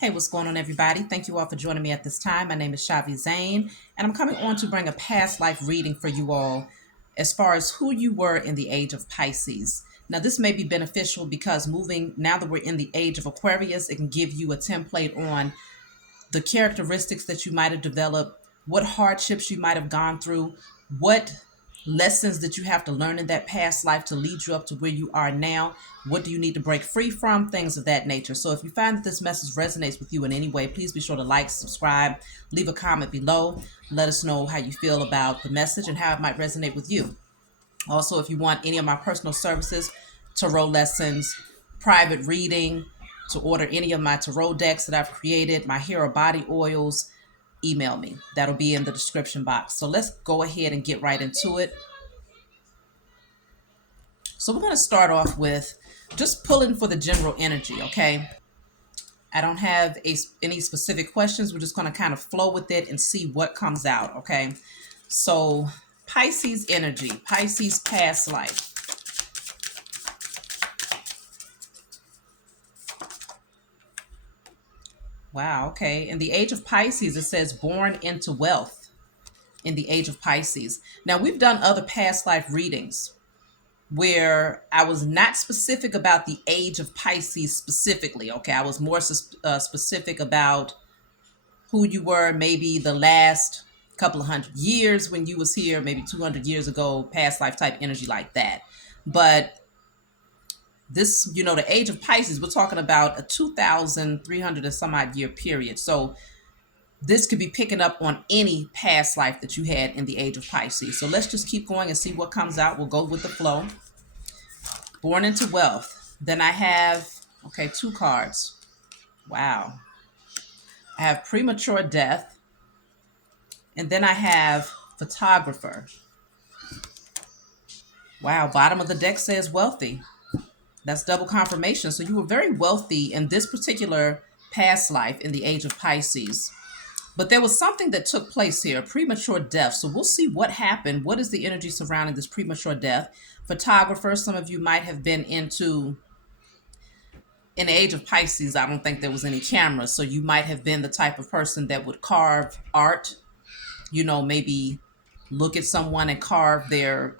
Hey, what's going on, everybody? Thank you all for joining me at this time. My name is Shavi Zane, and I'm coming on to bring a past life reading for you all as far as who you were in the age of Pisces. Now, this may be beneficial because moving now that we're in the age of Aquarius, it can give you a template on the characteristics that you might have developed, what hardships you might have gone through, what lessons that you have to learn in that past life to lead you up to where you are now. What do you need to break free from? Things of that nature. So if you find that this message resonates with you in any way, please be sure to like, subscribe, leave a comment below. Let us know how you feel about the message and how it might resonate with you. Also, if you want any of my personal services, tarot lessons, private reading, to order any of my tarot decks that I've created, my hair or body oils, email me. That'll be in the description box. So let's go ahead and get right into it. So we're going to start off with just pulling for the general energy, okay? I don't have any specific questions. We're just going to kind of flow with it and see what comes out, okay? So Pisces energy, Pisces past life. Wow, okay. In the age of Pisces, it says born into wealth in the age of Pisces. Now, we've done other past life readings where I was not specific about the age of Pisces specifically. Okay, I was more specific about who you were, maybe the last couple of 100 years when you was here, maybe 200 years ago, past life type energy like that. But this, the age of Pisces, we're talking about a 2,300 and some odd year period. So this could be picking up on any past life that you had in the age of Pisces. So let's just keep going and see what comes out. We'll go with the flow. Born into wealth. Then I have, okay, two cards. Wow. I have premature death. And then I have photographer. Wow, bottom of the deck says wealthy. That's double confirmation. So you were very wealthy in this particular past life in the age of Pisces. But there was something that took place here, premature death. So we'll see what happened. What is the energy surrounding this premature death? Photographer, some of you might have been into, in the age of Pisces, I don't think there was any cameras. So you might have been the type of person that would carve art, maybe look at someone and carve their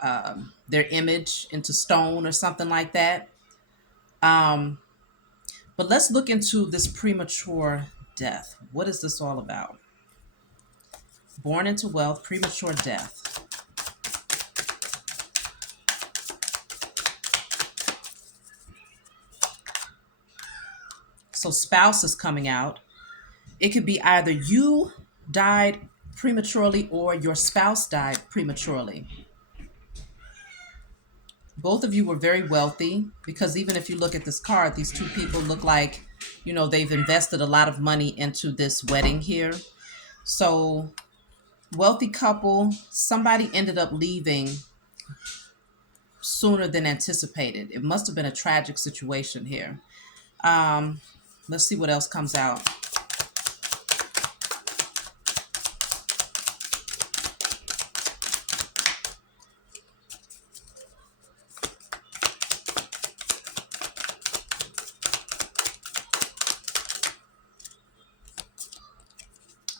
image into stone or something like that. But let's look into this premature death. What is this all about? Born into wealth, premature death. So spouse is coming out. It could be either you died prematurely or your spouse died prematurely. Both of you were very wealthy because even if you look at this card, these two people look like, they've invested a lot of money into this wedding here. So wealthy couple, somebody ended up leaving sooner than anticipated. It must have been a tragic situation here. Let's see what else comes out.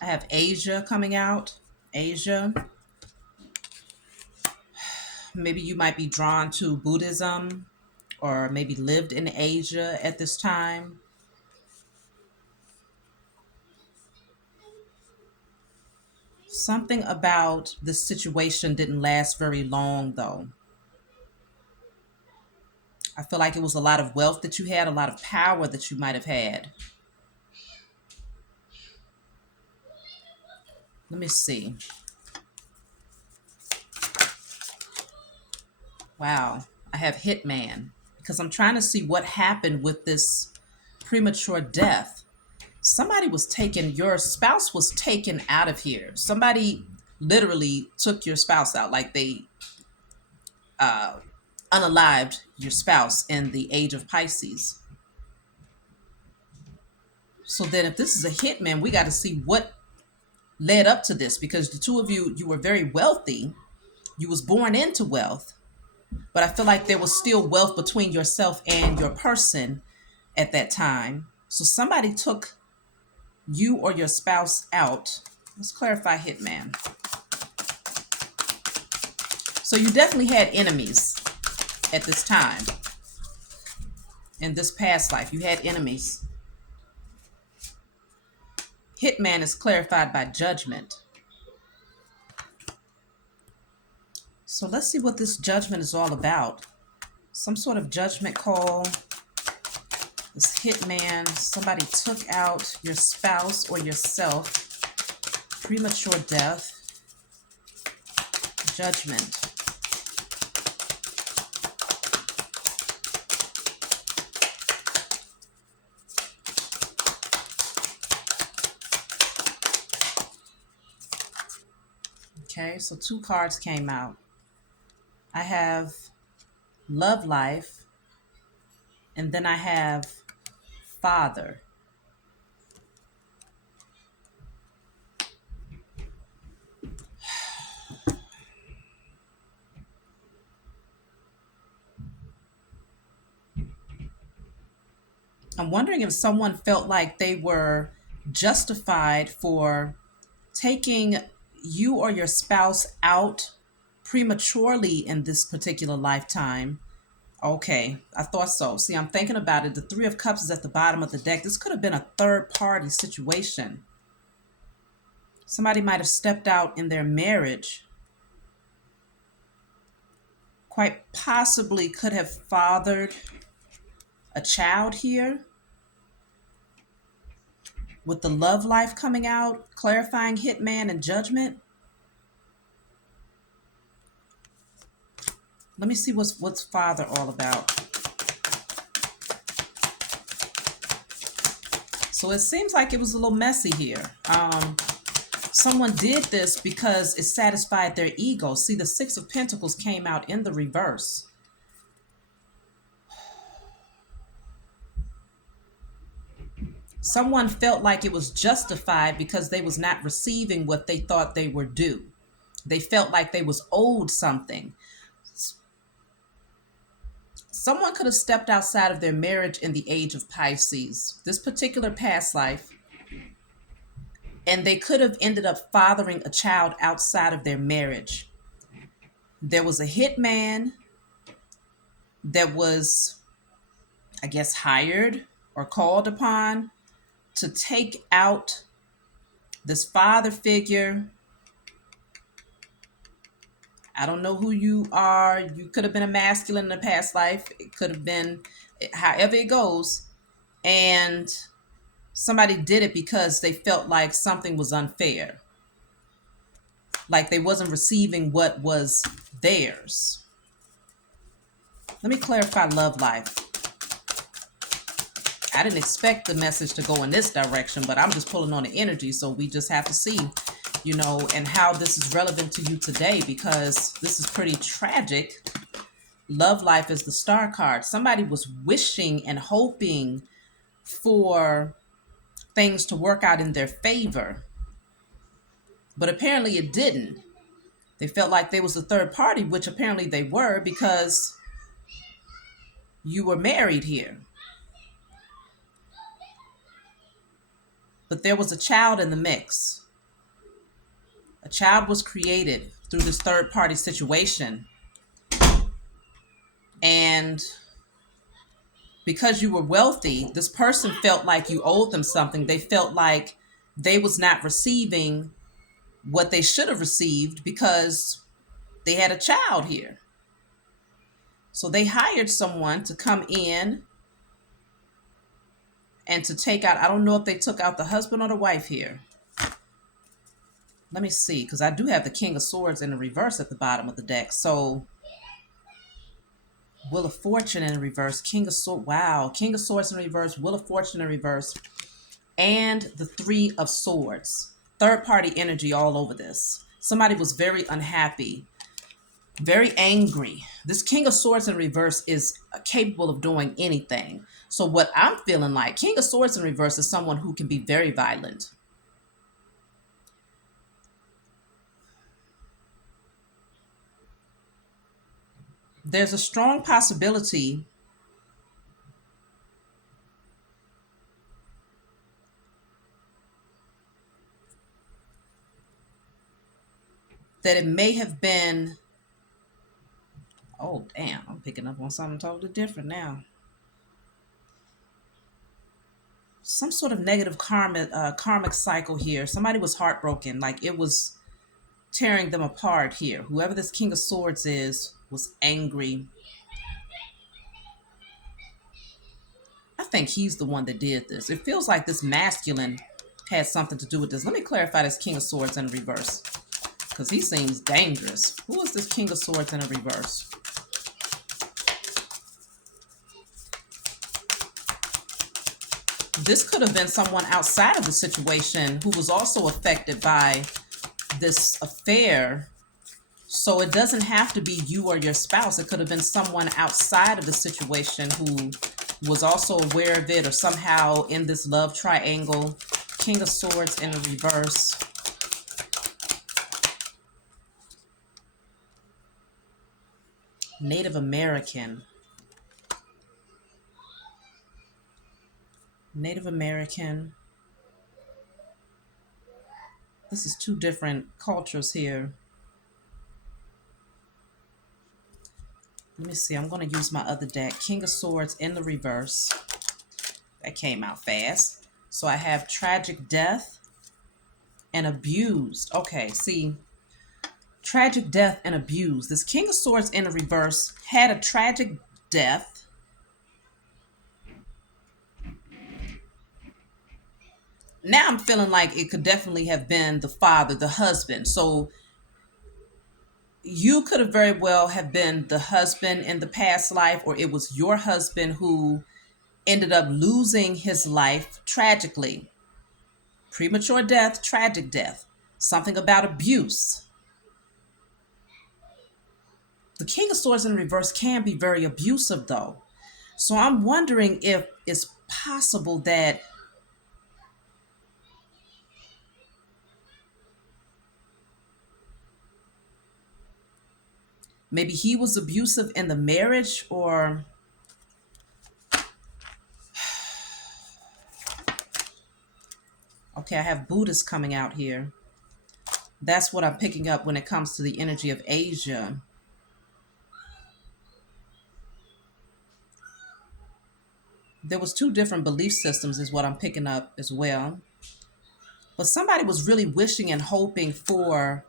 I have Asia coming out. Asia. Maybe you might be drawn to Buddhism or maybe lived in Asia at this time. Something about this situation didn't last very long, though. I feel like it was a lot of wealth that you had, a lot of power that you might have had. Let me see. Wow, I have Hitman because I'm trying to see what happened with this premature death. Somebody was taken, your spouse was taken out of here. Somebody literally took your spouse out, like they unalived your spouse in the age of Pisces. So then if this is a hitman, we got to see what led up to this, because the two of you were very wealthy. You was born into wealth, but I feel like there was still wealth between yourself and your person at that time. So somebody took you or your spouse out. Let's clarify hitman. So you definitely had enemies at this time. In this past life, you had enemies. Hitman is clarified by judgment. So let's see what this judgment is all about. Some sort of judgment call. This hitman, somebody took out your spouse or yourself. Premature death. Judgment. Okay, so 2 cards came out. I have love life, and then I have father. I'm wondering if someone felt like they were justified for taking you or your spouse out prematurely in this particular lifetime. Okay, I thought so. See, I'm thinking about it. The 3 of Cups is at the bottom of the deck. This could have been a third party situation. Somebody might have stepped out in their marriage. Quite possibly could have fathered a child here. With the love life coming out, clarifying hitman and judgment. Let me see what's father all about. So it seems like it was a little messy here. Someone did this because it satisfied their ego. See, the 6 of Pentacles came out in the reverse. Someone felt like it was justified because they was not receiving what they thought they were due. They felt like they was owed something. Someone could have stepped outside of their marriage in the age of Pisces, this particular past life, and they could have ended up fathering a child outside of their marriage. There was a hitman that was, I guess, hired or called upon to take out this father figure. I don't know who you are. You could have been a masculine in a past life. It could have been however it goes. And somebody did it because they felt like something was unfair. Like they wasn't receiving what was theirs. Let me clarify love life. I didn't expect the message to go in this direction, but I'm just pulling on the energy. So we just have to see, and how this is relevant to you today, because this is pretty tragic. Love life is the star card. Somebody was wishing and hoping for things to work out in their favor, but apparently it didn't. They felt like they was a third party, which apparently they were, because you were married here. But there was a child in the mix. A child was created through this third party situation. And because you were wealthy, this person felt like you owed them something. They felt like they was not receiving what they should have received because they had a child here. So they hired someone to come in and to take out, I don't know if they took out the husband or the wife here. Let me see, because I do have the King of Swords in the reverse at the bottom of the deck. So Wheel of Fortune in reverse, King of Swords, wow, King of Swords in reverse, Wheel of Fortune in reverse, and the 3 of Swords. Third party energy all over this. Somebody was very unhappy, very angry. This King of Swords in reverse is capable of doing anything. So what I'm feeling like, King of Swords in reverse is someone who can be very violent. There's a strong possibility that it may have been, oh, damn, I'm picking up on something totally different now. Some sort of negative karmic cycle here. Somebody was heartbroken, like it was tearing them apart here. Whoever this King of Swords is was angry. I think he's the one that did this. It feels like this masculine had something to do with this. Let me clarify this King of Swords in reverse, because he seems dangerous. Who is this King of Swords in a reverse? This could have been someone outside of the situation who was also affected by this affair. So it doesn't have to be you or your spouse. It could have been someone outside of the situation who was also aware of it or somehow in this love triangle. King of Swords in the reverse. Native American. Native American. This is two different cultures here. Let me see. I'm going to use my other deck. King of Swords in the reverse. That came out fast. So I have tragic death and abused. Okay, see. Tragic death and abused. This King of Swords in the reverse had a tragic death. Now I'm feeling like it could definitely have been the father, the husband. So you could have very well have been the husband in the past life, or it was your husband who ended up losing his life tragically. Premature death, tragic death. Something about abuse. The King of Swords in reverse can be very abusive though. So I'm wondering if it's possible that maybe he was abusive in the marriage, or okay, I have Buddhist coming out here. That's what I'm picking up when it comes to the energy of Asia. There was two different belief systems is what I'm picking up as well. But somebody was really wishing and hoping for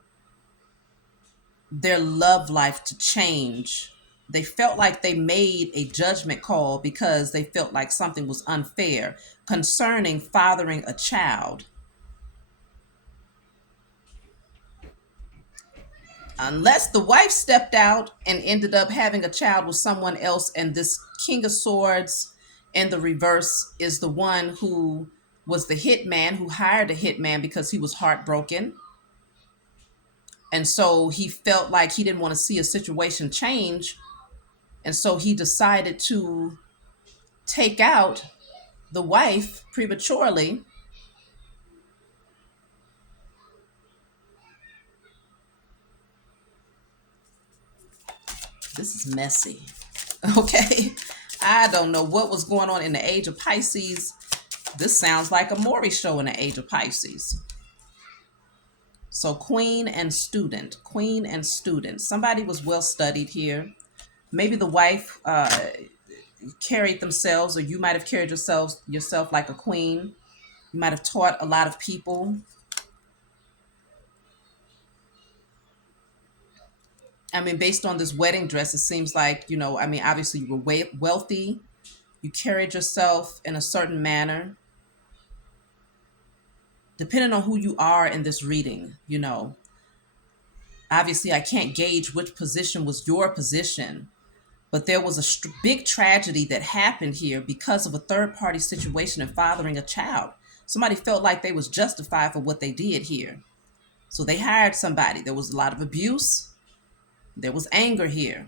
their love life to change. They felt like they made a judgment call because they felt like something was unfair concerning fathering a child. Unless the wife stepped out and ended up having a child with someone else, and this King of Swords in the reverse is the one who was the hitman, who hired a hitman because he was heartbroken. And so he felt like he didn't want to see a situation change. And so he decided to take out the wife prematurely. This is messy. Okay. I don't know what was going on in the age of Pisces. This sounds like a Maury show in the age of Pisces. So queen and student. Queen and student. Somebody was well studied here. Maybe the wife carried themselves, or you might have carried yourself like a queen. You might have taught a lot of people. I mean, based on this wedding dress, it seems like, I mean, obviously you were wealthy. You carried yourself in a certain manner. Depending on who you are in this reading, obviously I can't gauge which position was your position, but there was a big tragedy that happened here because of a third party situation and fathering a child. Somebody felt like they was justified for what they did here. So they hired somebody. There was a lot of abuse. There was anger here.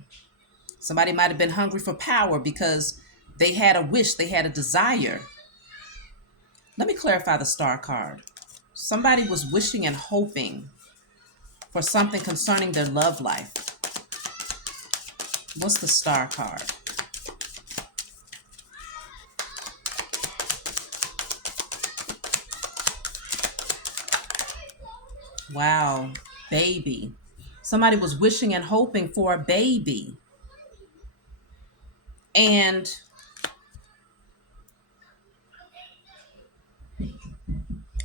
Somebody might have been hungry for power because they had a wish, they had a desire. Let me clarify the star card. Somebody was wishing and hoping for something concerning their love life. What's the star card? Wow, baby. Somebody was wishing and hoping for a baby. And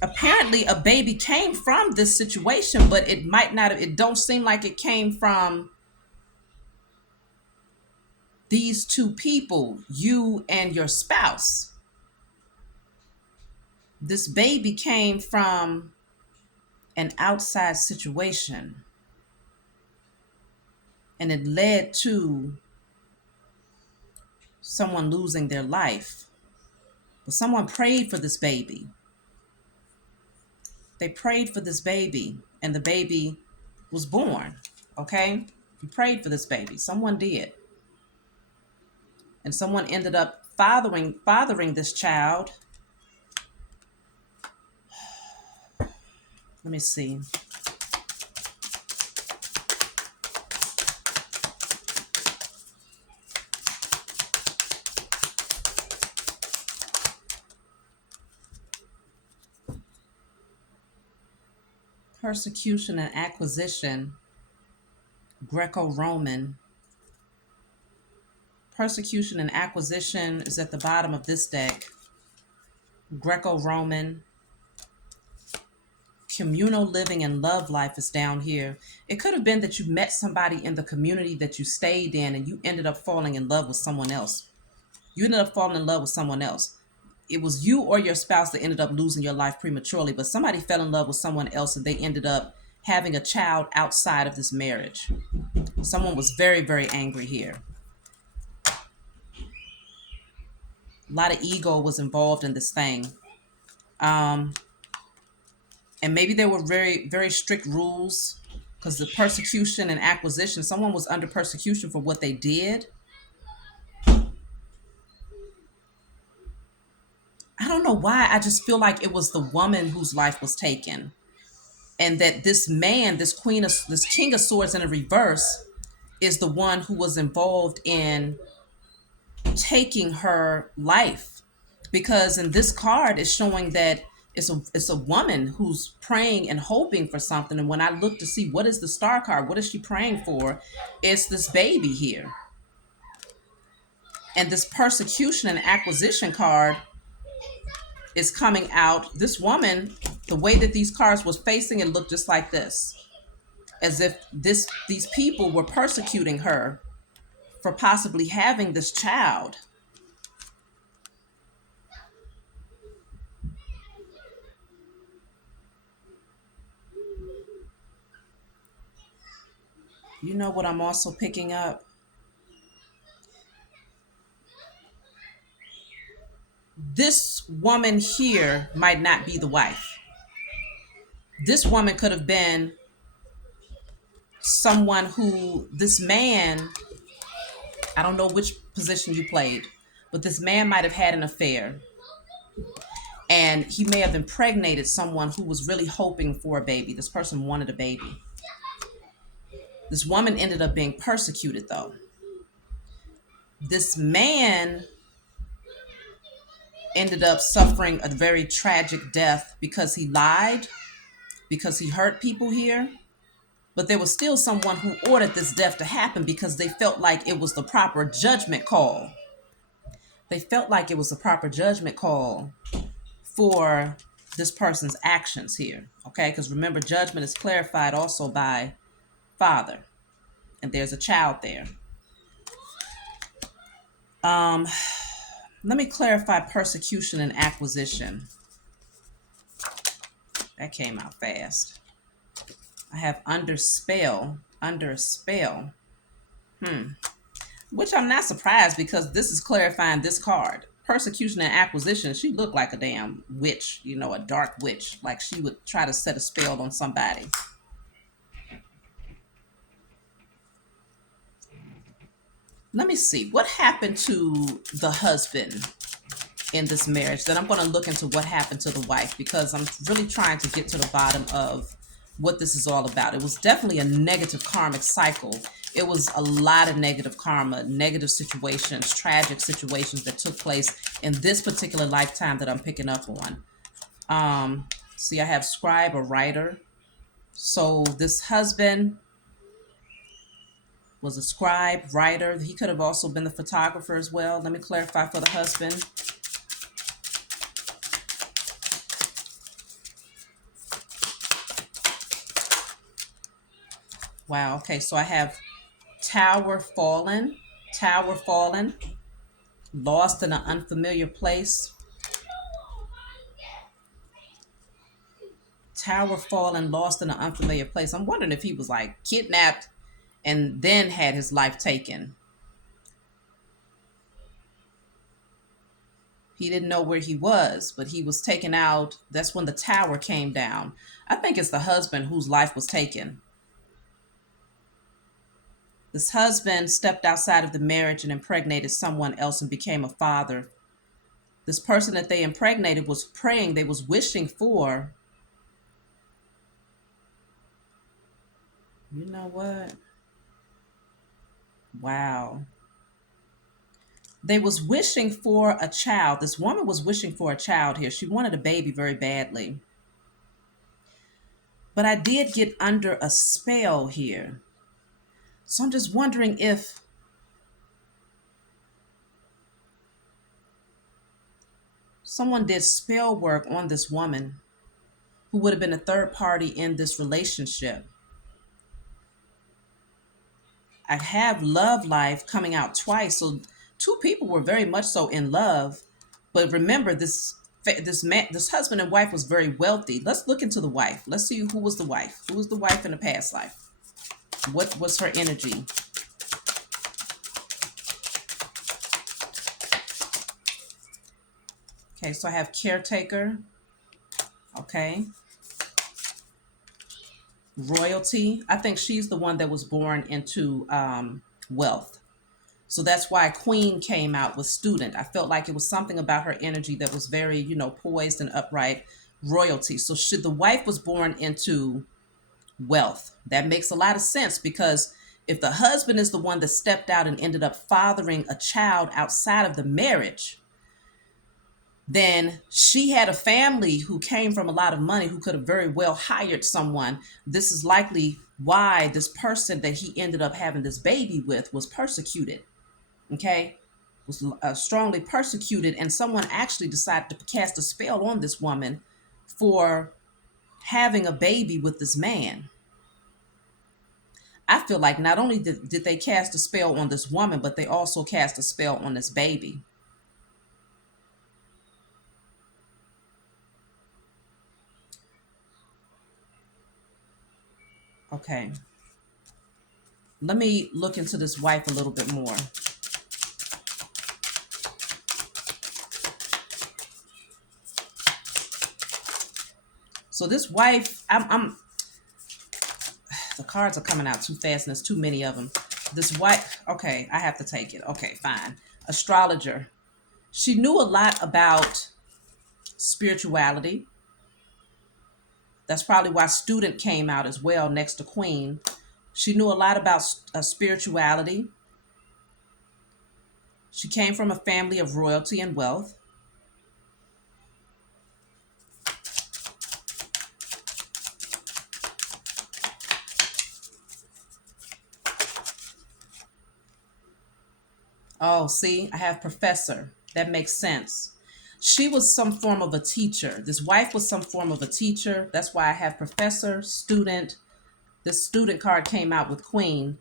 apparently a baby came from this situation, but it might not, it don't seem like it came from these two people, you and your spouse. This baby came from an outside situation, and it led to someone losing their life. But someone prayed for this baby. They prayed for this baby, and the baby was born. Okay? You prayed for this baby. Someone did. And someone ended up fathering this child. Let me see. Persecution and acquisition, Greco-Roman. Persecution and acquisition is at the bottom of this deck. Greco-Roman. Communal living and love life is down here. It could have been that you met somebody in the community that you stayed in and you ended up falling in love with someone else. You ended up falling in love with someone else. It was you or your spouse that ended up losing your life prematurely, but somebody fell in love with someone else and they ended up having a child outside of this marriage. Someone was very, very angry here. A lot of ego was involved in this thing. And maybe there were very, very strict rules because the persecution and acquisition, someone was under persecution for what they did. I don't know why. I just feel like it was the woman whose life was taken. And that this man, this king of swords in a reverse, is the one who was involved in taking her life. Because in this card, it's showing that it's a woman who's praying and hoping for something. And when I look to see what is the star card, what is she praying for? It's this baby here. And this persecution and acquisition card is coming out. This woman, the way that these cards was facing, it looked just like this. As if these people were persecuting her for possibly having this child. You know what I'm also picking up? This woman here might not be the wife. This woman could have been someone who, this man, I don't know which position you played, but this man might have had an affair. And he may have impregnated someone who was really hoping for a baby. This person wanted a baby. This woman ended up being persecuted, though. This man ended up suffering a very tragic death because he lied, because he hurt people here. But there was still someone who ordered this death to happen because they felt like it was the proper judgment call. They felt like it was the proper judgment call for this person's actions here. Okay, because remember, judgment is clarified also by Father. And there's a child there. Let me clarify persecution and acquisition. That came out fast. I have under a spell. Which I'm not surprised because this is clarifying this card. Persecution and acquisition. She looked like a damn witch, a dark witch. Like she would try to set a spell on somebody. Let me see. What happened to the husband in this marriage? Then I'm going to look into what happened to the wife because I'm really trying to get to the bottom of what this is all about. It was definitely a negative karmic cycle. It was a lot of negative karma, negative situations, tragic situations that took place in this particular lifetime that I'm picking up on. See, I have scribe or writer. So this husband Was a scribe, writer. He could have also been the photographer as well. Let me clarify for the husband. Wow. Okay. So I have tower fallen, tower fallen, lost in an unfamiliar place. Tower fallen, lost in an unfamiliar place. I'm wondering if he was like kidnapped and then had his life taken. He didn't know where he was, but he was taken out. That's when the tower came down. I think it's the husband whose life was taken. This husband stepped outside of the marriage and impregnated someone else and became a father. This person that they impregnated was praying, they was wishing for, you know what? Wow. They was wishing for a child. This woman was wishing for a child here. She wanted a baby very badly. But I did get under a spell here. So I'm just wondering if someone did spell work on this woman who would have been a third party in this relationship. I have love life coming out twice. So two people were very much so in love. But remember, this husband and wife was very wealthy. Let's look into the wife. Let's see who was the wife. Who was the wife in the past life? What was her energy? Okay, so I have caretaker. Okay. Royalty. I think she's the one that was born into wealth. So that's why Queen came out with student. I felt like it was something about her energy that was very, poised and upright. Royalty. So should the wife was born into wealth. That makes a lot of sense because if the husband is the one that stepped out and ended up fathering a child outside of the marriage, then she had a family who came from a lot of money who could have very well hired someone. This is likely why this person that he ended up having this baby with was persecuted. Okay? Was strongly persecuted, and someone actually decided to cast a spell on this woman for having a baby with this man. I feel like not only did they cast a spell on this woman, but they also cast a spell on this baby. Okay. Let me look into this wife a little bit more. So this wife, the cards are coming out too fast and there's too many of them. This wife, okay, I have to take it. Okay, fine. Astrologer. She knew a lot about spirituality. That's probably why student came out as well next to Queen. She knew a lot about spirituality. She came from a family of royalty and wealth. Oh, see, I have professor. That makes sense. She was some form of a teacher. This wife was some form of a teacher. That's why I have professor, student. This student card came out with Queen.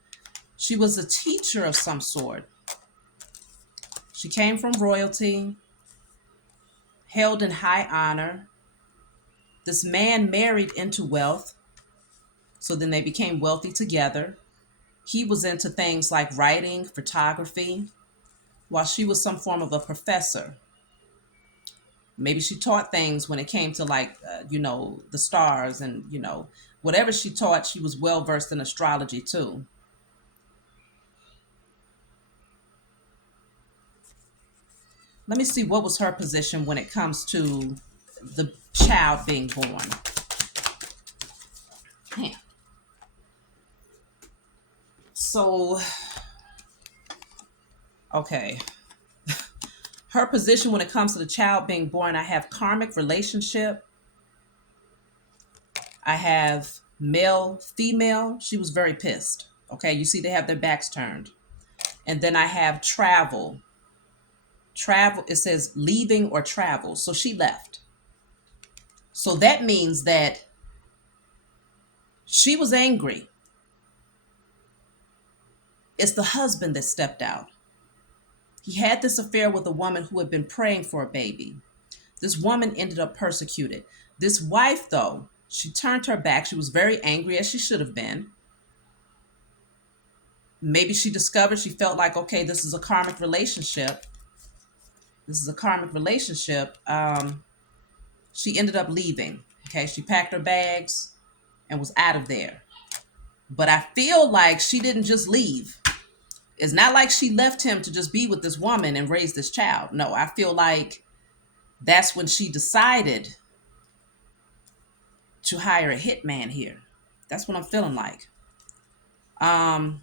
She was a teacher of some sort. She came from royalty, held in high honor. This man married into wealth. So then they became wealthy together. He was into things like writing, photography, while she was some form of a professor. Maybe she taught things when it came to the stars and, whatever she taught, she was well versed in astrology too. Let me see what was her position when it comes to the child being born. Yeah. So, okay. Her position when it comes to the child being born, I have karmic relationship. I have male, female. She was very pissed. Okay, you see they have their backs turned. And then I have travel. Travel, it says leaving or travel. So she left. So that means that she was angry. It's the husband that stepped out. He had this affair with a woman who had been praying for a baby. This woman ended up persecuted. This wife, though, she turned her back. She was very angry, as she should have been. Maybe she discovered, she felt like, okay, this is a karmic relationship. This is a karmic relationship. She ended up leaving. Okay, she packed her bags and was out of there. But I feel like she didn't just leave. It's not like she left him to just be with this woman and raise this child. No, I feel like that's when she decided to hire a hitman here. That's what I'm feeling like. Let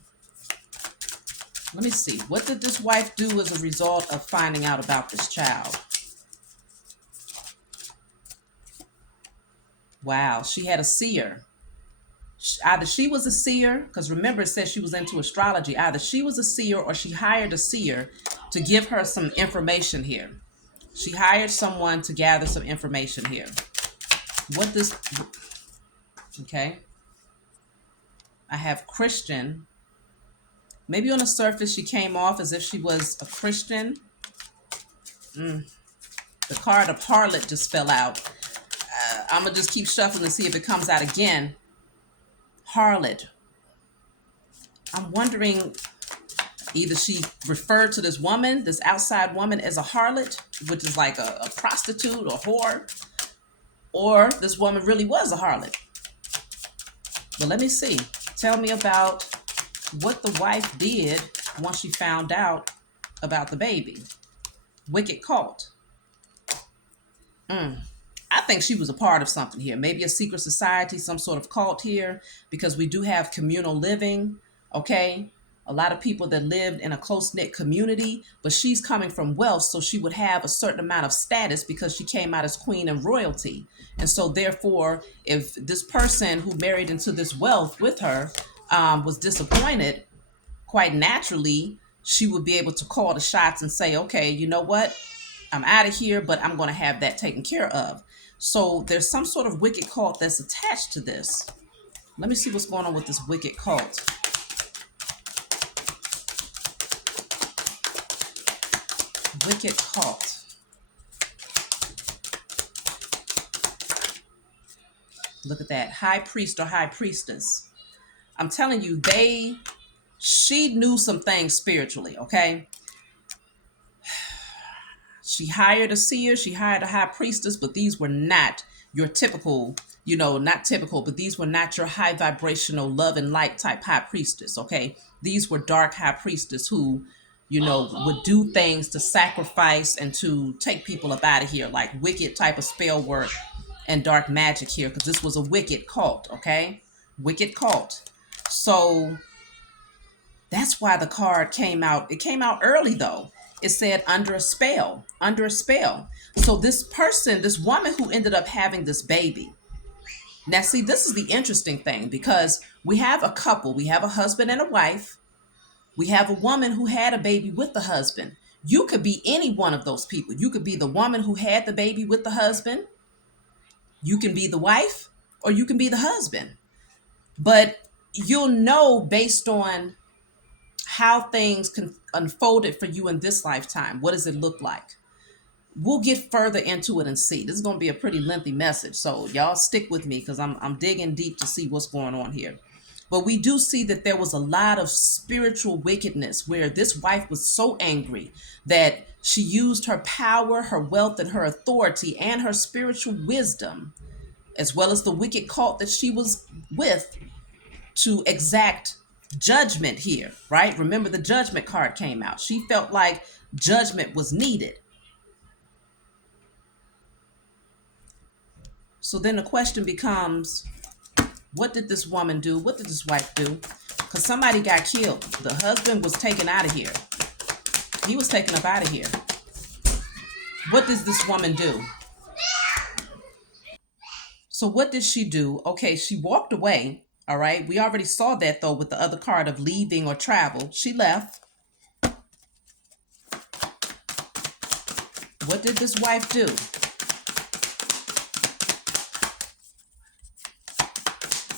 me see. What did this wife do as a result of finding out about this child? Wow, she had a seer. Either she was a seer, because remember it says she was into astrology. Either she was a seer or she hired a seer to give her some information here. She hired someone to gather some information here. What this... Okay. I have Christian. Maybe on the surface she came off as if she was a Christian. The card of harlot just fell out. I'm going to just keep shuffling and see if it comes out again. Harlot. I'm wondering, either she referred to this woman, this outside woman, as a harlot, which is like a prostitute or whore, or this woman really was a harlot. But let me see. Tell me about what the wife did once she found out about the baby. Wicked cult. I think she was a part of something here. Maybe a secret society, some sort of cult here, because we do have communal living, okay? A lot of people that lived in a close-knit community, but she's coming from wealth, so she would have a certain amount of status because she came out as queen and royalty. And so therefore, if this person who married into this wealth with her was disappointed, quite naturally, she would be able to call the shots and say, okay, you know what? I'm out of here, but I'm going to have that taken care of. So there's some sort of wicked cult that's attached to this. Let me see what's going on with this wicked cult. Wicked cult. Look at that. High priest or high priestess. I'm telling you, she knew some things spiritually, okay? She hired a seer, she hired a high priestess, but these were not your typical, not typical, but these were not your high vibrational love and light type high priestess, okay? These were dark high priestess who, would do things to sacrifice and to take people up out of here, like wicked type of spell work and dark magic here, because this was a wicked cult, okay? Wicked cult. So that's why the card came out. It came out early, though. It said under a spell, under a spell. So this person, this woman who ended up having this baby. Now, see, this is the interesting thing, because we have a couple. We have a husband and a wife. We have a woman who had a baby with the husband. You could be any one of those people. You could be the woman who had the baby with the husband. You can be the wife, or you can be the husband. But you'll know based on how things can unfolded for you in this lifetime. What does it look like? We'll get further into it and see. This is going to be a pretty lengthy message, so y'all stick with me because I'm digging deep to see what's going on here. But we do see that there was a lot of spiritual wickedness where this wife was so angry that she used her power, her wealth, and her authority and her spiritual wisdom, as well as the wicked cult that she was with, to exact judgment here, right? Remember, the judgment card came out. She felt like judgment was needed. So then the question becomes, what did this woman do? What did this wife do? Because somebody got killed. The husband was taken out of here. He was taken up out of here. What does this woman do? So what did she do? Okay, she walked away. All right. We already saw that though with the other card of leaving or travel. She left. What did this wife do?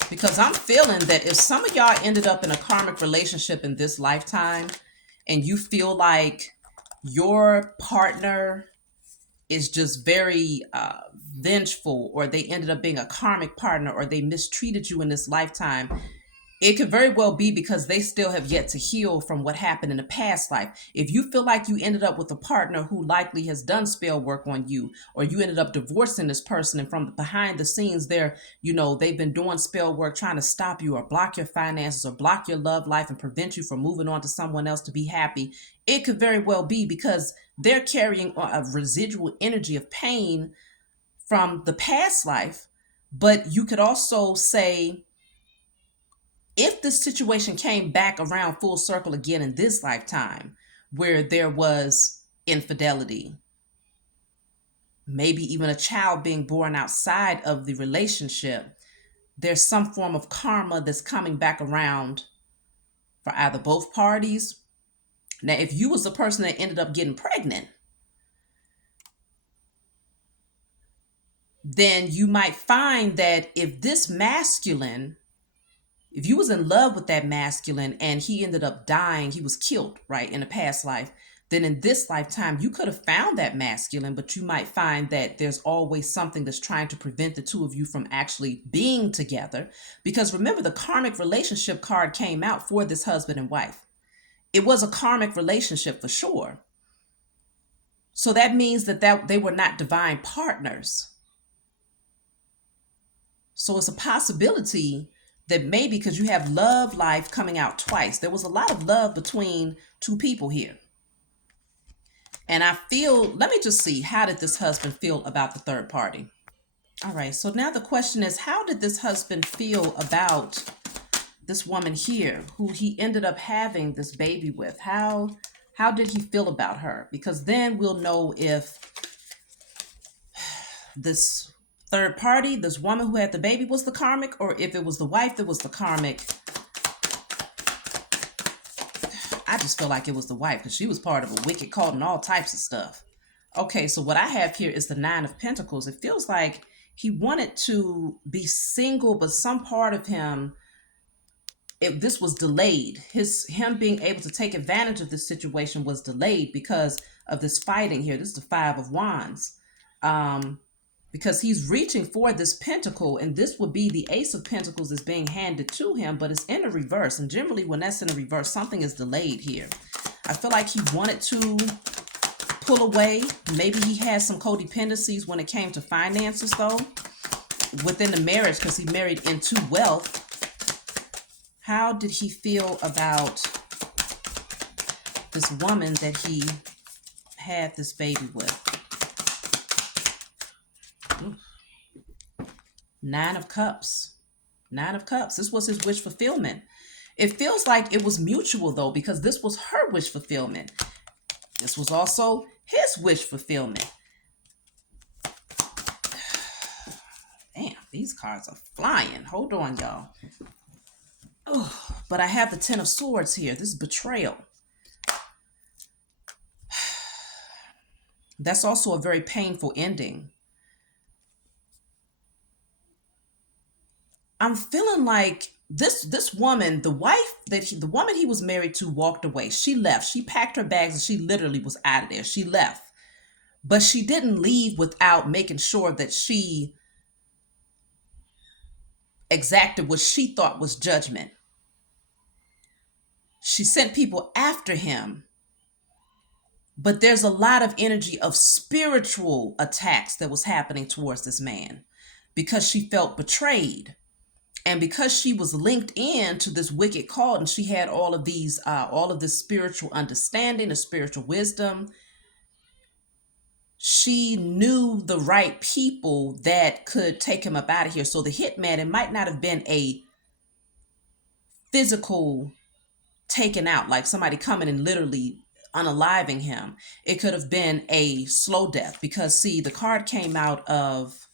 Because I'm feeling that if some of y'all ended up in a karmic relationship in this lifetime and you feel like your partner is just very vengeful, or they ended up being a karmic partner, or they mistreated you in this lifetime, it could very well be because they still have yet to heal from what happened in the past life. If you feel like you ended up with a partner who likely has done spell work on you, or you ended up divorcing this person, and from behind the scenes they're, they've been doing spell work trying to stop you or block your finances or block your love life and prevent you from moving on to someone else to be happy, it could very well be because they're carrying a residual energy of pain from the past life. But you could also say, if this situation came back around full circle again in this lifetime, where there was infidelity, maybe even a child being born outside of the relationship, there's some form of karma that's coming back around for either both parties. Now, if you was the person that ended up getting pregnant, then you might find that if this masculine, if you was in love with that masculine and he ended up dying, he was killed, right, in a past life, then in this lifetime, you could have found that masculine, but you might find that there's always something that's trying to prevent the two of you from actually being together. Because remember, the karmic relationship card came out for this husband and wife. It was a karmic relationship for sure. So that means that they were not divine partners. So it's a possibility that maybe because you have love life coming out twice, there was a lot of love between two people here. And I feel, let me just see, how did this husband feel about the third party? All right, so now the question is, how did this husband feel about this woman here who he ended up having this baby with? How did he feel about her? Because then we'll know if this third party, this woman who had the baby, was the karmic, or if it was the wife that was the karmic. I just feel like it was the wife because she was part of a wicked cult and all types of stuff. Okay, so what I have here is the Nine of Pentacles. It feels like he wanted to be single, but some part of him, this was delayed. Him being able to take advantage of this situation was delayed because of this fighting here. This is the Five of Wands. Because he's reaching for this pentacle, and this would be the Ace of Pentacles is being handed to him, but it's in a reverse. And generally when that's in a reverse, something is delayed here. I feel like he wanted to pull away. Maybe he had some codependencies when it came to finances though, within the marriage, because he married into wealth. How did he feel about this woman that he had this baby with? Nine of Cups. Nine of Cups. This was his wish fulfillment. It feels like it was mutual though, because this was her wish fulfillment. This was also his wish fulfillment. Damn, these cards are flying. Hold on, y'all. Oh, but I have the Ten of Swords here. This is betrayal. That's also a very painful ending. I'm feeling like this woman, the woman he was married to, walked away. She left. She packed her bags and she literally was out of there. She left. But she didn't leave without making sure that she exacted what she thought was judgment. She sent people after him. But there's a lot of energy of spiritual attacks that was happening towards this man because she felt betrayed. And because she was linked in to this wicked cult and she had all of this spiritual understanding, the spiritual wisdom, she knew the right people that could take him up out of here. So the hitman, it might not have been a physical taken out, like somebody coming and literally unaliving him. It could have been a slow death because see, the card came out of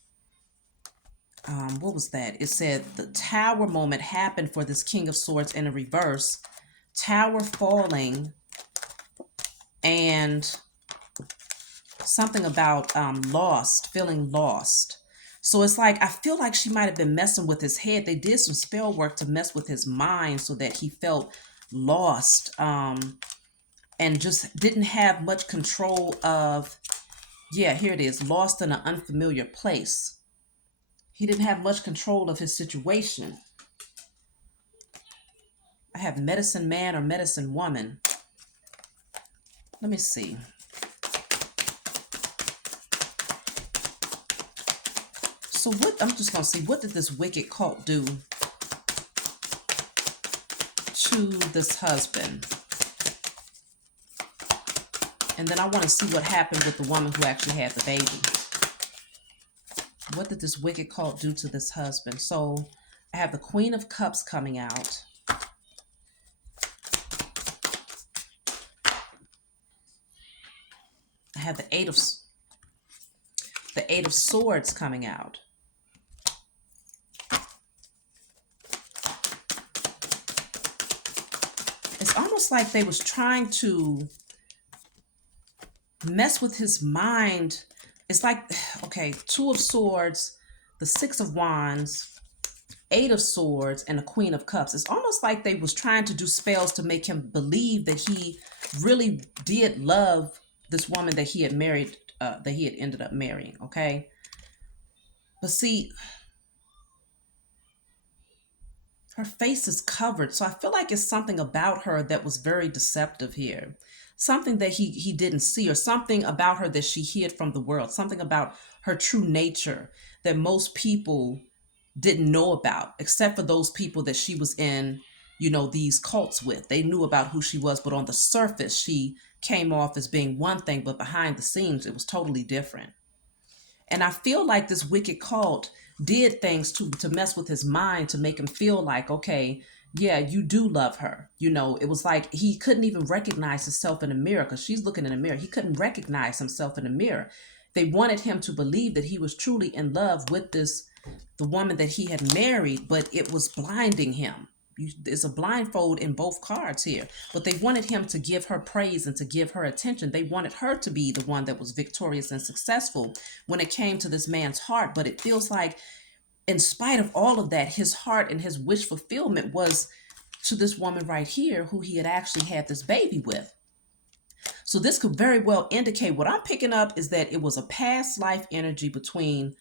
what was that? It said the tower moment happened for this King of Swords in a reverse. Tower falling and something about lost, feeling lost. So it's like, I feel like she might have been messing with his head. They did some spell work to mess with his mind so that he felt lost, and just didn't have much control of, yeah, here it is, lost in an unfamiliar place. He didn't have much control of his situation. I have medicine man or medicine woman. Let me see. So what, I'm just going to see, what did this wicked cult do to this husband? And then I want to see what happened with the woman who actually had the baby. What did this wicked cult do to this husband? So I have the Queen of Cups coming out. I have the Eight of Swords coming out. It's almost like they was trying to mess with his mind. It's like, okay, Two of Swords, the Six of Wands, Eight of Swords, and the Queen of Cups. It's almost like they was trying to do spells to make him believe that he really did love this woman that he had married, that he had ended up marrying, okay? But see, her face is covered, so I feel like it's something about her that was very deceptive here. Something that he didn't see, or something about her that she hid from the world. Something about her true nature that most people didn't know about, except for those people that she was in, you know, these cults with. They knew about who she was, but on the surface, she came off as being one thing, but behind the scenes, it was totally different. And I feel like this wicked cult did things to mess with his mind, to make him feel like, okay, yeah, you do love her. You know, it was like he couldn't even recognize himself in the mirror, because she's looking in the mirror. He couldn't recognize himself in the mirror. They wanted him to believe that he was truly in love with the woman that he had married, but it was blinding him. There's a blindfold in both cards here, but they wanted him to give her praise and to give her attention. They wanted her to be the one that was victorious and successful when it came to this man's heart. But it feels like, in spite of all of that, his heart and his wish fulfillment was to this woman right here who he had actually had this baby with. So this could very well indicate, what I'm picking up is that it was a past life energy between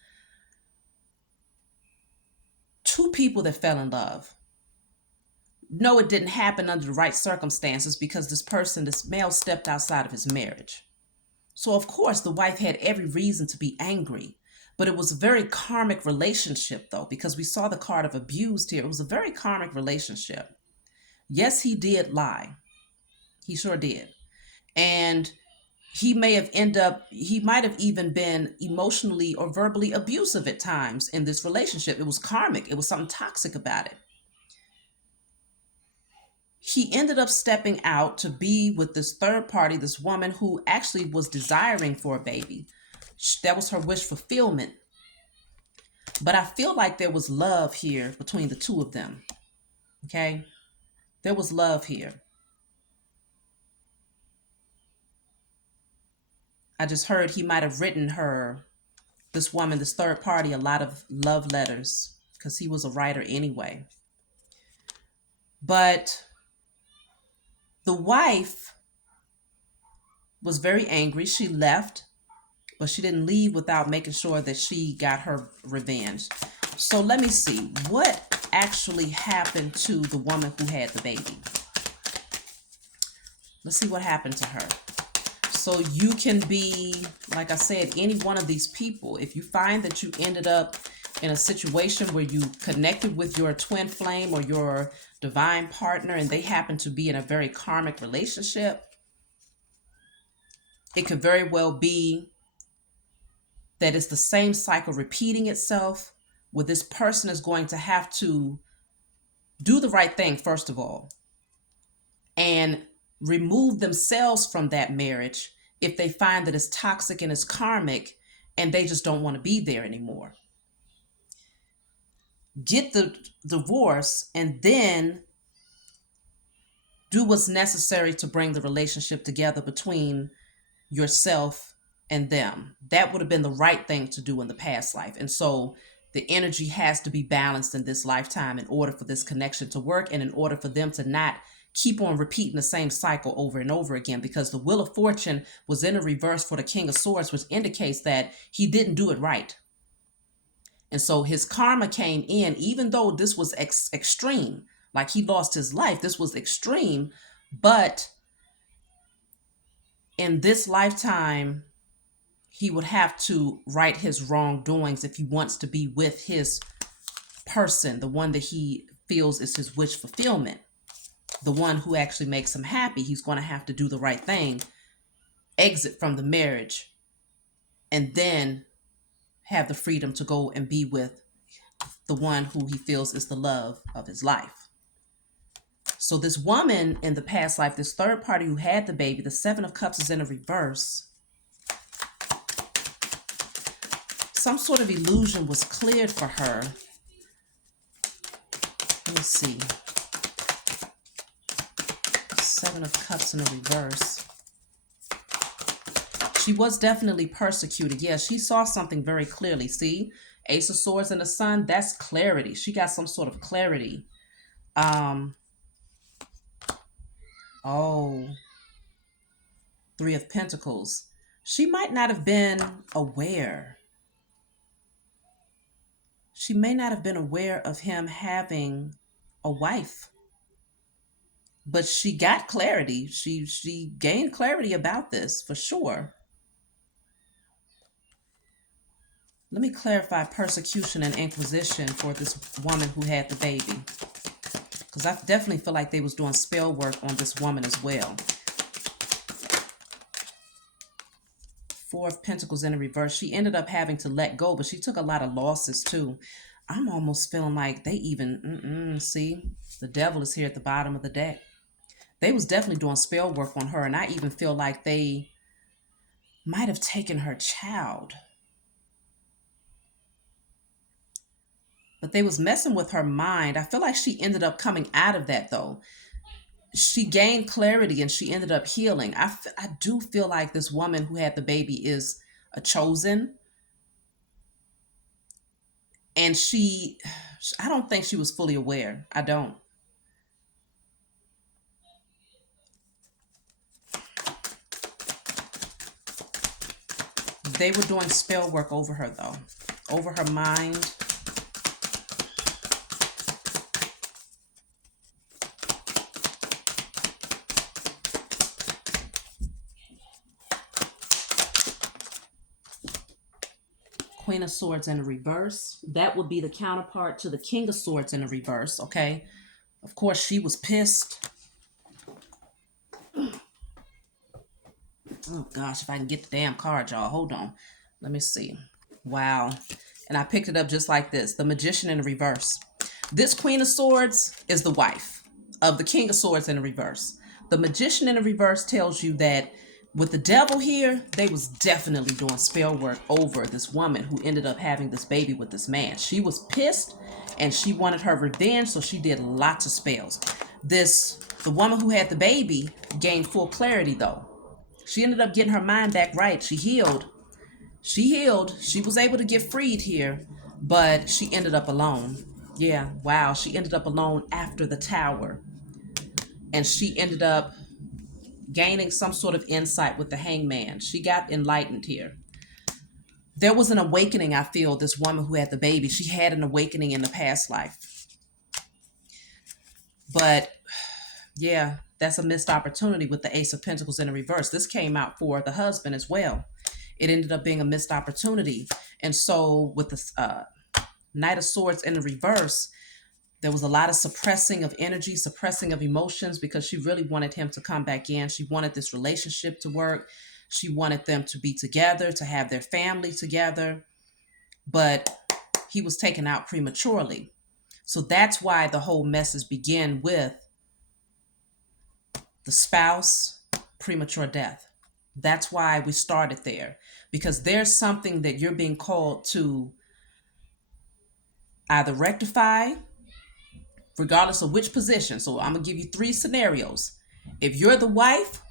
two people that fell in love. No, it didn't happen under the right circumstances, because this male stepped outside of his marriage. So of course the wife had every reason to be angry, but it was a very karmic relationship though, because we saw the card of abused here. It was a very karmic relationship. Yes, he did lie. He sure did. And he might have even been emotionally or verbally abusive at times in this relationship. It was karmic. It was something toxic about it. He ended up stepping out to be with this third party, this woman who actually was desiring for a baby. That was her wish fulfillment. But I feel like there was love here between the two of them. Okay? There was love here. I just heard he might have written her, this woman, this third party, a lot of love letters, because he was a writer anyway. But the wife was very angry. She left, but she didn't leave without making sure that she got her revenge. So let me see what actually happened to the woman who had the baby. Let's see what happened to her. So you can be, like I said, any one of these people. If you find that you ended up in a situation where you connected with your twin flame or your divine partner, and they happen to be in a very karmic relationship, it could very well be that it's the same cycle repeating itself, where this person is going to have to do the right thing, first of all, and remove themselves from that marriage if they find that it's toxic and it's karmic and they just don't want to be there anymore. get the divorce, and then do what's necessary to bring the relationship together between yourself and them. That would have been the right thing to do in the past life. And so the energy has to be balanced in this lifetime in order for this connection to work, and in order for them to not keep on repeating the same cycle over and over again, because the Wheel of Fortune was in a reverse for the King of Swords, which indicates that he didn't do it right. And so his karma came in, even though this was extreme, like he lost his life, this was extreme. But in this lifetime, he would have to right his wrongdoings if he wants to be with his person, the one that he feels is his wish fulfillment, the one who actually makes him happy. He's going to have to do the right thing, exit from the marriage, and then have the freedom to go and be with the one who he feels is the love of his life. So this woman in the past life, this third party who had the baby, the Seven of Cups is in a reverse. Some sort of illusion was cleared for her. Let me see. Seven of Cups in a reverse. She was definitely persecuted. Yeah, she saw something very clearly. See? Ace of Swords and the Sun, that's clarity. She got some sort of clarity. Oh, Three of Pentacles. She might not have been aware. She may not have been aware of him having a wife. But she got clarity. She gained clarity about this for sure. Let me clarify persecution and inquisition for this woman who had the baby, because I definitely feel like they was doing spell work on this woman as well. Four of Pentacles in a reverse. She ended up having to let go, but she took a lot of losses too. I'm almost feeling like they even, see, the devil is here at the bottom of the deck. They was definitely doing spell work on her, and I even feel like they might have taken her child. But they was messing with her mind. I feel like she ended up coming out of that though. She gained clarity and she ended up healing. I do feel like this woman who had the baby is a chosen. And I don't think she was fully aware. I don't. They were doing spell work over her though, over her mind. Queen of Swords in a reverse. That would be the counterpart to the King of Swords in a reverse, okay? Of course, she was pissed. Oh gosh, if I can get the damn card, y'all. Hold on. Let me see. Wow. And I picked it up just like this. The Magician in a reverse. This Queen of Swords is the wife of the King of Swords in a reverse. The Magician in a reverse tells you that with the devil here, they was definitely doing spell work over this woman who ended up having this baby with this man. She was pissed and she wanted her revenge, so she did lots of spells. The woman who had the baby gained full clarity though. She ended up getting her mind back right. She healed. She was able to get freed here, but she ended up alone. Yeah, wow. She ended up alone after the tower. And she ended up gaining some sort of insight with the Hangman. She got enlightened here. There was an awakening, I feel, this woman who had the baby. She had an awakening in the past life. But yeah, that's a missed opportunity with the Ace of Pentacles in the reverse. This came out for the husband as well. It ended up being a missed opportunity. And so with the Knight of Swords in the reverse, there was a lot of suppressing of energy, suppressing of emotions, because she really wanted him to come back in. She wanted this relationship to work. She wanted them to be together, to have their family together. But he was taken out prematurely. So that's why the whole message began with the spouse, premature death. That's why we started there, because there's something that you're being called to Either rectify, regardless of which position. So I'm going to give you three scenarios. If you're the wife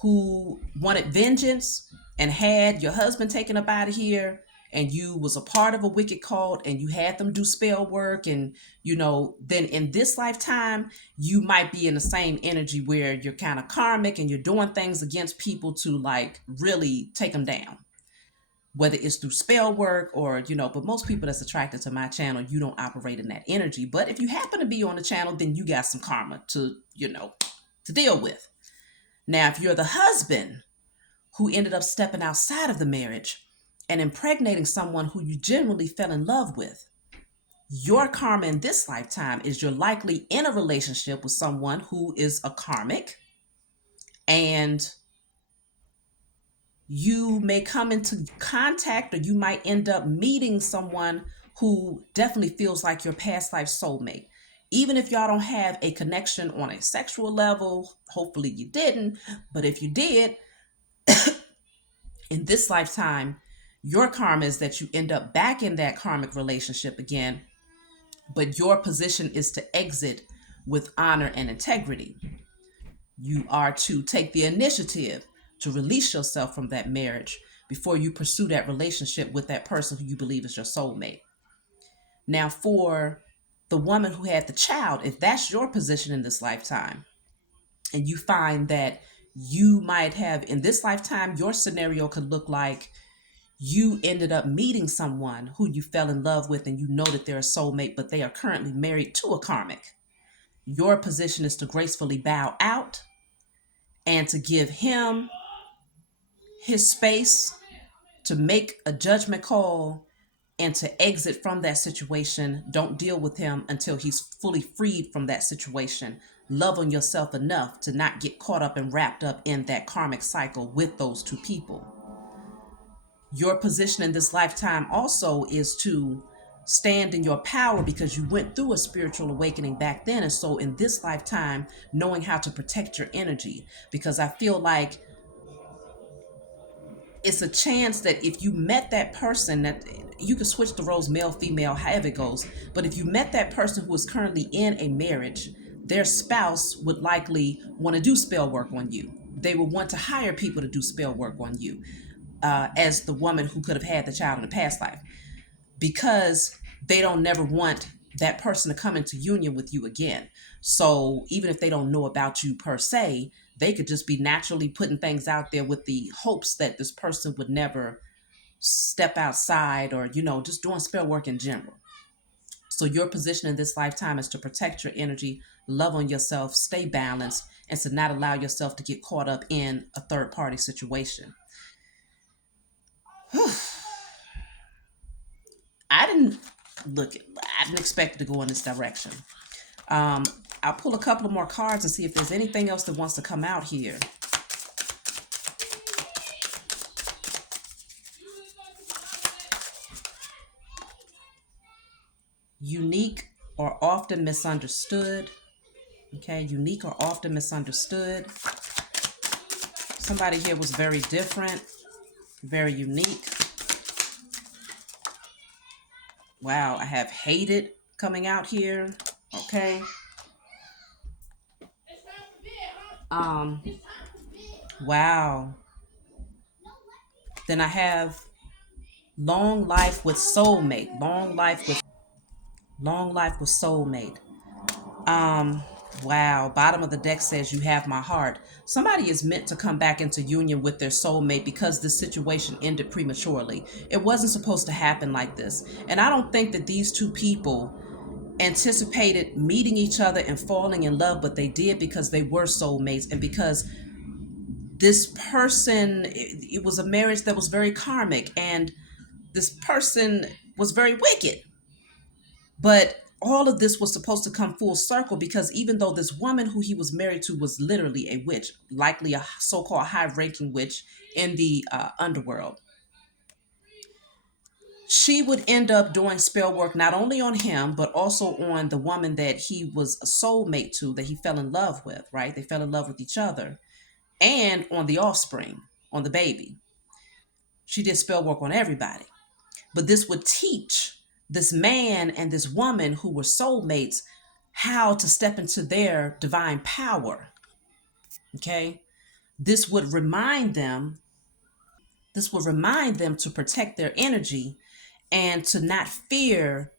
who wanted vengeance and had your husband taken up out of here, and you was a part of a wicked cult and you had them do spell work, and then in this lifetime you might be in the same energy where you're kind of karmic and you're doing things against people to like really take them down, whether it's through spell work or but most people that's attracted to my channel, you don't operate in that energy. But if you happen to be on the channel, then you got some karma to to deal with. Now if you're the husband who ended up stepping outside of the marriage and impregnating someone who you genuinely fell in love with, your karma in this lifetime is you're likely in a relationship with someone who is a karmic, and you may come into contact, or you might end up meeting someone who definitely feels like your past life soulmate. Even if y'all don't have a connection on a sexual level, hopefully you didn't, but if you did, in this lifetime, your karma is that you end up back in that karmic relationship again, but your position is to exit with honor and integrity. You are to take the initiative to release yourself from that marriage before you pursue that relationship with that person who you believe is your soulmate. Now, for the woman who had the child, if that's your position in this lifetime, and you find that you might have in this lifetime, your scenario could look like you ended up meeting someone who you fell in love with, and you know that they're a soulmate, but they are currently married to a karmic. Your position is to gracefully bow out and to give him his space to make a judgment call and to exit from that situation. Don't deal with him until he's fully freed from that situation. Love on yourself enough to not get caught up and wrapped up in that karmic cycle with those two people. Your position in this lifetime also is to stand in your power, because you went through a spiritual awakening back then. And so in this lifetime, knowing how to protect your energy, because I feel like it's a chance that if you met that person, that you could switch the roles, male, female, however it goes. But if you met that person who is currently in a marriage, their spouse would likely want to do spell work on you. They would want to hire people to do spell work on you, as the woman who could have had the child in a past life, because they don't never want that person to come into union with you again. So even if they don't know about you per se, they could just be naturally putting things out there with the hopes that this person would never step outside, or just doing spell work in general. So your position in this lifetime is to protect your energy, love on yourself, stay balanced, and to not allow yourself to get caught up in a third party situation. I didn't expect it to go in this direction. I'll pull a couple of more cards and see if there's anything else that wants to come out here. Unique or often misunderstood. Okay, unique or often misunderstood. Somebody here was very different, very unique. Wow, I have hated coming out here. Okay. Wow. Then I have long life with soulmate. Long life with soulmate. Wow. Bottom of the deck says you have my heart. Somebody is meant to come back into union with their soulmate because this situation ended prematurely. It wasn't supposed to happen like this. And I don't think that these two people anticipated meeting each other and falling in love, but they did because they were soulmates, and because this person, it was a marriage that was very karmic, and this person was very wicked. But all of this was supposed to come full circle, because even though this woman who he was married to was literally a witch, likely a so-called high-ranking witch in the underworld, she would end up doing spell work not only on him, but also on the woman that he was a soulmate to, that he fell in love with, right? They fell in love with each other. And on the offspring, on the baby. She did spell work on everybody. But this would teach this man and this woman who were soulmates how to step into their divine power. Okay. This would remind them, to protect their energy and to not fear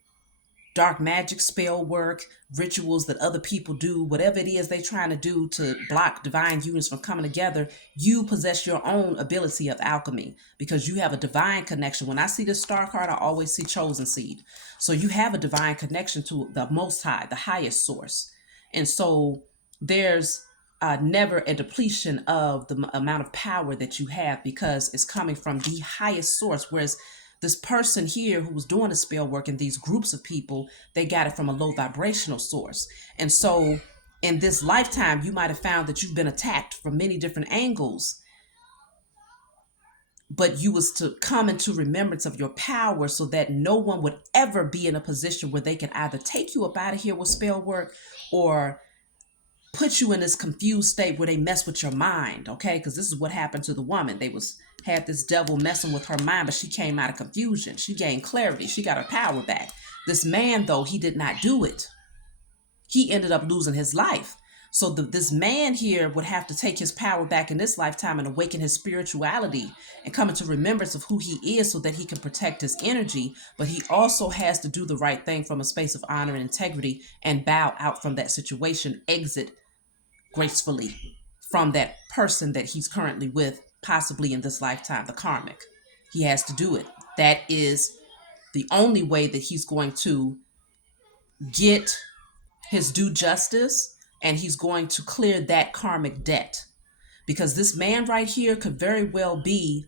dark magic, spell work, rituals that other people do, whatever it is they're trying to do to block divine unions from coming together. You possess your own ability of alchemy because you have a divine connection. When I see this star card, I always see chosen seed. So you have a divine connection to the Most High, the highest source. And so there's never a depletion of the amount of power that you have because it's coming from the highest source. Whereas this person here who was doing the spell work and these groups of people, they got it from a low vibrational source. And so in this lifetime, you might have found that you've been attacked from many different angles, but you was to come into remembrance of your power so that no one would ever be in a position where they can either take you up out of here with spell work or put you in this confused state where they mess with your mind. Okay, because this is what happened to the woman. They had this devil messing with her mind, but she came out of confusion. She gained clarity. She got her power back. This man, though, he did not do it. He ended up losing his life. So this man here would have to take his power back in this lifetime and awaken his spirituality and come into remembrance of who he is so that he can protect his energy. But he also has to do the right thing from a space of honor and integrity and bow out from that situation, exit gracefully from that person that he's currently with, possibly in this lifetime, the karmic. He has to do it. That is the only way that he's going to get his due justice and he's going to clear that karmic debt. Because this man right here could very well be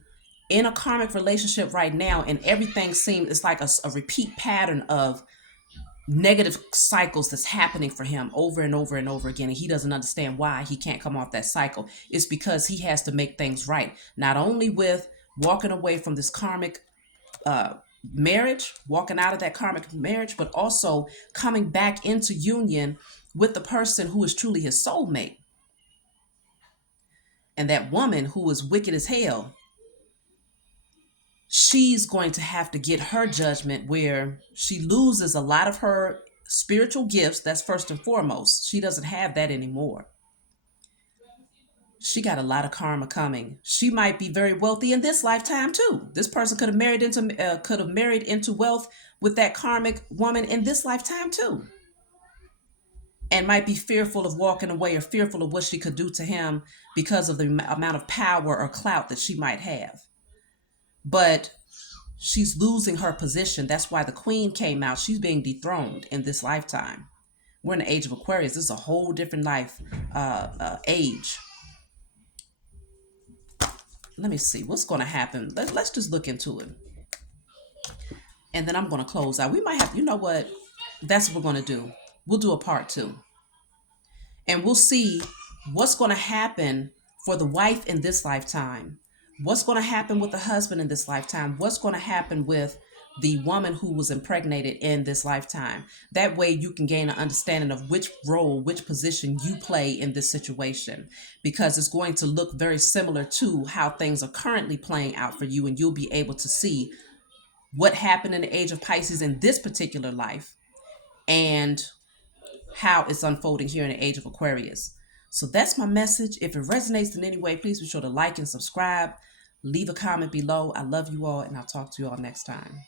in a karmic relationship right now and everything seems, it's like a repeat pattern of negative cycles that's happening for him over and over and over again, and he doesn't understand why he can't come off that cycle. It's because he has to make things right, not only with walking away from this karmic marriage, walking out of that karmic marriage, but also coming back into union with the person who is truly his soulmate. And that woman who is wicked as hell, she's going to have to get her judgment where she loses a lot of her spiritual gifts. That's first and foremost. She doesn't have that anymore. She got a lot of karma coming. She might be very wealthy in this lifetime too. This person could have married into wealth with that karmic woman in this lifetime too, and might be fearful of walking away or fearful of what she could do to him because of the amount of power or clout that she might have. But she's losing her position. That's why the queen came out. She's being dethroned in this lifetime. We're in the age of Aquarius. This is a whole different life age. Let me see what's going to happen. Let's just look into it. And then I'm going to close out. We might have, you know what? That's what we're going to do. We'll do a part 2. And we'll see what's going to happen for the wife in this lifetime. What's going to happen with the husband in this lifetime? What's going to happen with the woman who was impregnated in this lifetime? That way you can gain an understanding of which role, which position you play in this situation, because it's going to look very similar to how things are currently playing out for you. And you'll be able to see what happened in the age of Pisces in this particular life and how it's unfolding here in the age of Aquarius. So that's my message. If it resonates in any way, please be sure to like and subscribe. Leave a comment below. I love you all, and I'll talk to you all next time.